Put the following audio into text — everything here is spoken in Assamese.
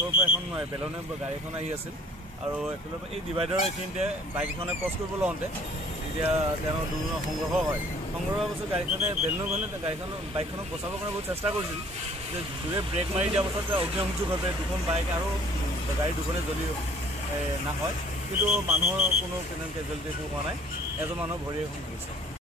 দিশৰ পৰা এখন বেলনে গাড়ী এখন আহি আছিল আৰু এফালৰ পৰা এই ডিভাইডাৰৰ এইখিনিতে বাইক এখনে ক্ৰছ কৰিব লওঁতে এতিয়া তেওঁ দুজনৰ সংঘৰ্ষ হয়। সংঘৰ্ষ হোৱাৰ পাছত গাড়ীখনে বেলনো গ'লে বাইকখনক বচাবৰ কাৰণে বহুত চেষ্টা কৰিছিল যে জোৰে ব্ৰেক মাৰি দিয়াৰ পাছত অগ্নিসংযোগ হৈ পৰে দুখন বাইক আৰু গাড়ী দুখনে জ্বলি নহয়, কিন্তু মানুহৰ কোনো কেজুৱেলিটি একো হোৱা নাই, এজন মানুহৰ ভৰি এখন ভাঙিছে।